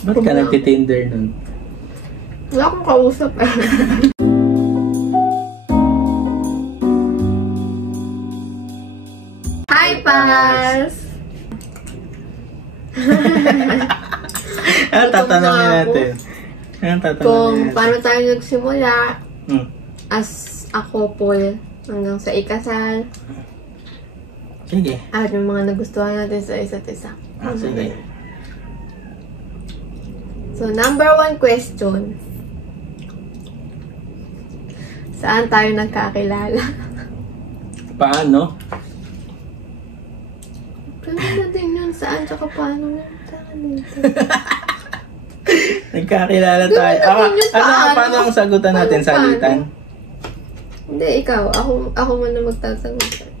Ba't ka nagtitinder nun? Wala akong kausap. Hi, Pals! Ano tatanungin natin? Kung paano tayo nagsimula as a couple hanggang sa ikasal. Sige. At yung mga nagustuhan natin sa isa't isa. Sige. So, number 1 question. Saan tayo nagkakilala? Paano? Ganda din yun. Saan tsaka paano? Nagkakilala tayo. Paano ang sagutan natin? Salitan? Hindi, ikaw. Ako man na magtasagot.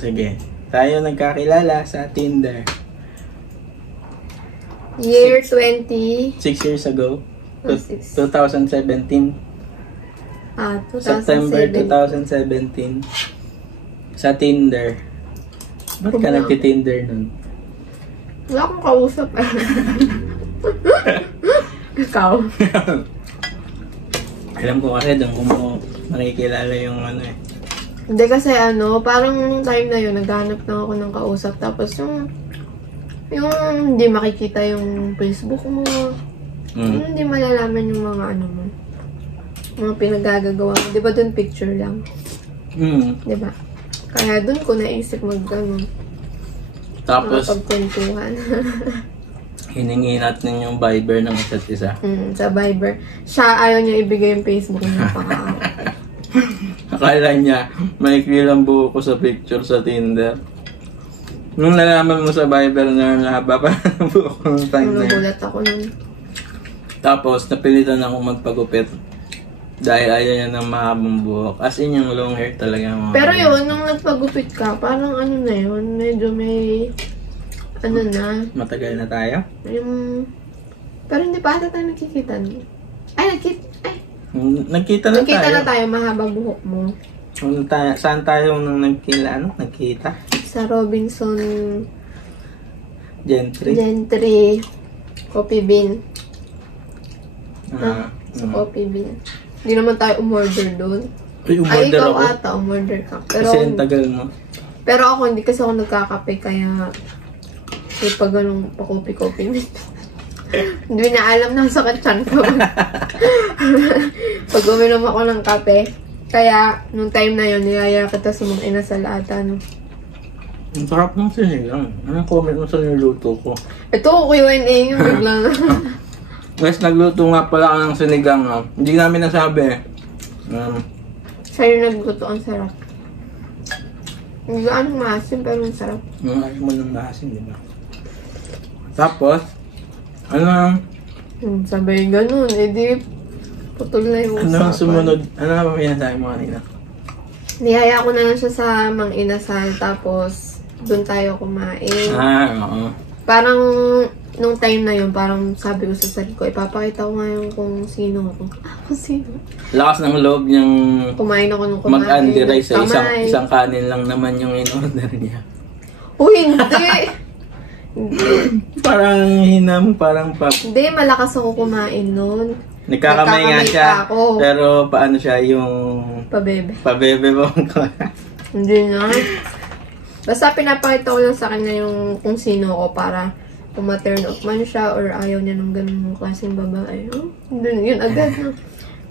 Sige. Tayo nagkakilala sa Tinder. Year 20. 6 years ago. 2017. 2017. September 2017. Sa Tinder. Ba't ka nagtitinder nun? Wala akong kausap. Ikaw. Alam ko kasi doon kung makikilala yung ano eh. Hindi kasi parang nung time na yun, naghanap lang ako ng kausap. Tapos yung hindi makikita yung Facebook mo. Yung hindi malalaman yung mga mo. Mga pinagagagawa mo. Di ba dun picture lang? Di ba? Kaya dun ko naisip tapos, pagkwentuhan. hiningi natin yung Viber ng isa't isa. Sa Viber. Siya ayaw niya ibigay yung Facebook niya. Akala niya, maikli lang buho ko sa picture sa Tinder. Nung nalaman mo sa Viber na haba pa ng buho ko ng time na yun. Nagulat ako nun. Tapos, napilitan ako magpagupit. Dahil ayaw niya ng mahabang buhok. As in, yung long hair talaga. Pero yun, nung nagpagupit ka, parang na yun, medyo may, na. Matagal na tayo? Pero hindi pa ata tayo nakikita. Nagkita na tayo. Nagkita na tayo, mahaba buhok mo. Saan tayo nung nagkita? Sa Robinson Gentry. Coffee Bean. Sa Coffee Bean. Hindi naman tayo umorder doon. Umorder ikaw ako. ata, umorder ka. Pero, kasi ang tagal mo. Pero ako, hindi kasi ako nagkakape, kaya pag ganun pa-coffee. Hindi na alam na sa katsan ko. Pag uminom ako ng kape, kaya nung time na yun, niyaya kita sa mga inasal ata, Ang sarap ng sinigang. Anong comment mo sa niluto ko? Ito, Q&A yung biglang. Guys, nagluto nga pala ako ng sinigang. Hindi namin nasabi. Sa'yo nagluto, ang sarap. Hindi anong maasim, pero ang sarap. Ayaw mo ng maasim, di ba? Tapos, sabay ganun, di putol na yung usapan. Sumunod? Ano ba pinasabi mo kanina? Niyaya ko na lang siya sa Mang Inasal, tapos doon tayo kumain. Oo. Parang, nung time na yun, parang sabi ko sa sarili ko, ipapakita ko ngayon kung sino ako. Kung sino? Lakas ng loob niyang kumain ako nung kumain. mag-andiray sa isang kanin lang naman yung in-order niya. Hindi! Parang hinam, parang Hindi, malakas ako kumain nun. Nagkakamay nga siya, ako. pero paano siya yung pabebe mo? Hindi na. Basta pinapakita ko lang sa kanya yung kung sino ko para kung ma-turn off man siya or ayaw niya ng ganun klaseng babae. Yun agad na.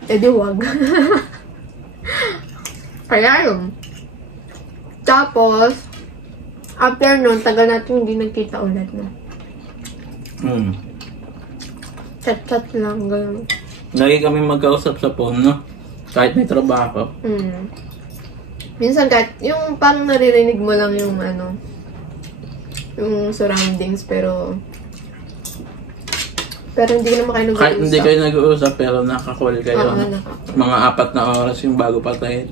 Di wag. Kaya yun. Tapos, after nun, tagal natin hindi nagkita ulit na. Chat-chat lang, gano'n. Lagi kami magkausap sa phone, no? Kahit may trabaho. Minsan kahit, yung parang naririnig mo lang yung yung surroundings, pero hindi naman kayo nag-uusap. Kahit hindi kayo nag-uusap, pero nakakall kayo. Nakakall. Mga 4 na oras yung bago patayin.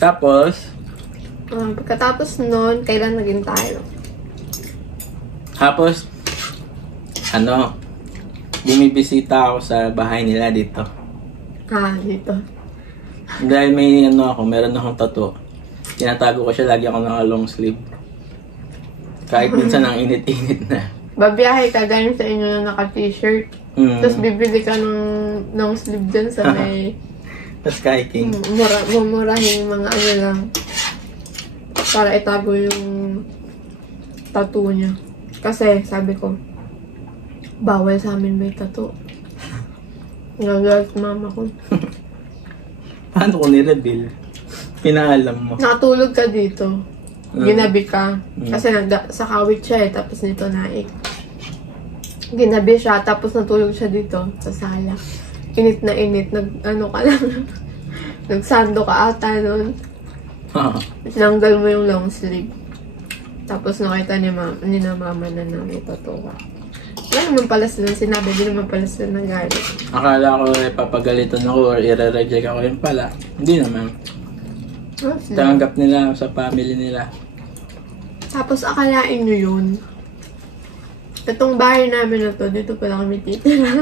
Tapos, pagkatapos nun, kailan naging tayo? Tapos, bumibisita ako sa bahay nila dito. Dito. Dahil meron akong tattoo. Tinatago ko siya, lagi ako naka long sleeve. Kahit minsan ang init-init na. babiyahe ka galing sa inyo na naka-t-shirt. Tapos bibili ka ng long sleeve dyan sa may... Tapos kahiking. Mumurahin mga ano lang. Para itago yung tattoo niya. Kasi, sabi ko, bawal sa amin may tattoo. Nagalit mama ko. Paano ko nireveal? Pinaalam mo. Nakatulog ka dito. Ginabi ka. Kasi sa kawit siya eh. Tapos nito naik. Ginabi siya. Tapos natulog siya dito sa sala. Init na init. Ano ka lang. Nagsando ka ata nun. Tinanggal mo yung long sleeve. Tapos nakita ni mama na may tattoo ka. Wala naman pala sila sinabi. Di naman pala sila nagalit. Akala ko papagalitan ako or i-reject ako yun pala. Hindi naman. Tanggap nila sa family nila. Tapos akalain nyo yun. Itong bahay namin na to, dito pala kami titira.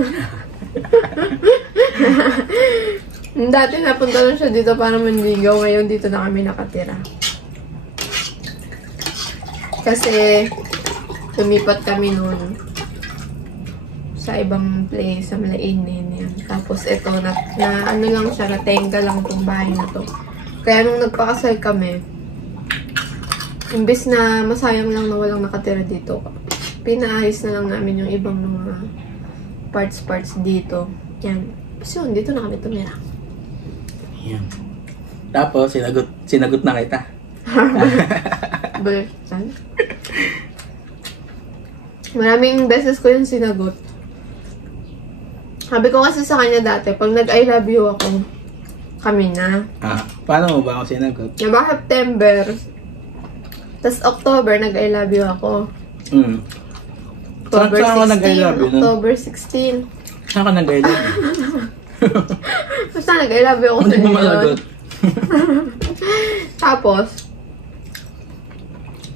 Dati napunta lang siya dito para manligaw. Ngayon dito na kami nakatira. Kasi lumipat kami noon sa ibang place, sa Malainin yan. Tapos ito, na ano lang siya, natenga lang itong bahay na to. Kaya nung nagpakasal kami, imbes na masayang lang na walang nakatira dito, pinaayos na lang namin yung ibang mga parts dito. Yan. Kasi yun, dito na kami tumira. Yan. Tapos, sinagot na kita. Balikan. Maraming beses ko yung sinagot. Sabi ko kasi sa kanya dati, pag nag-I love you ako, kami na. Paano mo ba ako sinagot? Diba September, tas October, nag-I love you ako. October 16, October 16. Saan ka nag-I love you? Basta nag-I love you ako sa inyo. Tapos,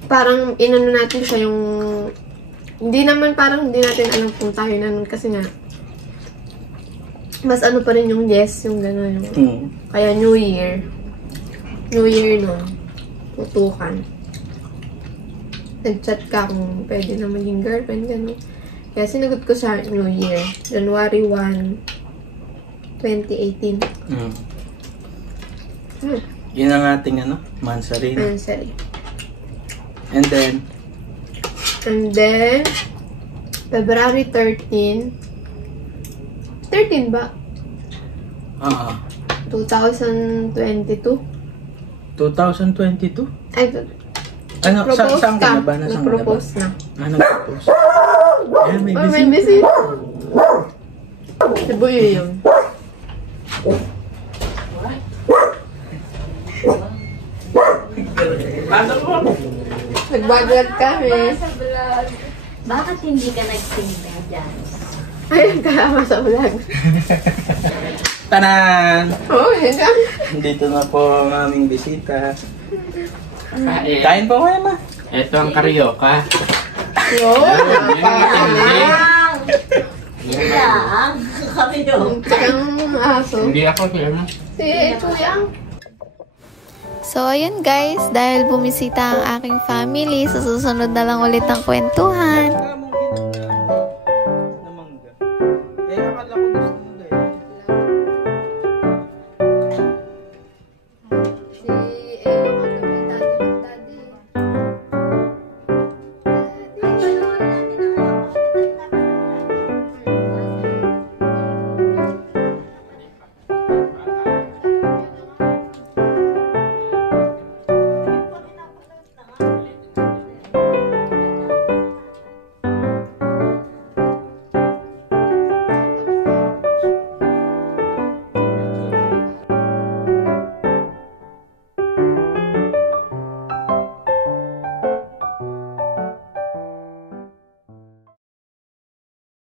parang inano natin siya yung... Hindi naman parang hindi natin alam kung tayo na kasi nga mas ano pa rin yung yes, yung gano'n. Kaya New Year nun, tutukan. Nag-chat ka kung pwede na maging girlfriend, gano'n. Kaya sinagot ko sa New Year, January 1, 2018. Yun ang ating mansari. Mansari. And then, February 13. 13 ba? 2022? 2022? Ay, ano, saan ka na ba? Nag-propose na. Nag-propose. Ayan, may bisita. May bisita. Si Buyo yun. Nag-vlog kami. Bakit hindi ka nag-sing dyan? Ayun ka sa vlog. Tanan! Oo, yun ka. Dito na po ang aming bisita. Kain po kayo, ma. Ito ang karyoka. Yun. Yan. Kami doon. Ang aso. Hindi ako sila. Si Tuyang. So, ayun guys, dahil bumisita ang aking family, sa susunod na lang ulit ang kwentuhan.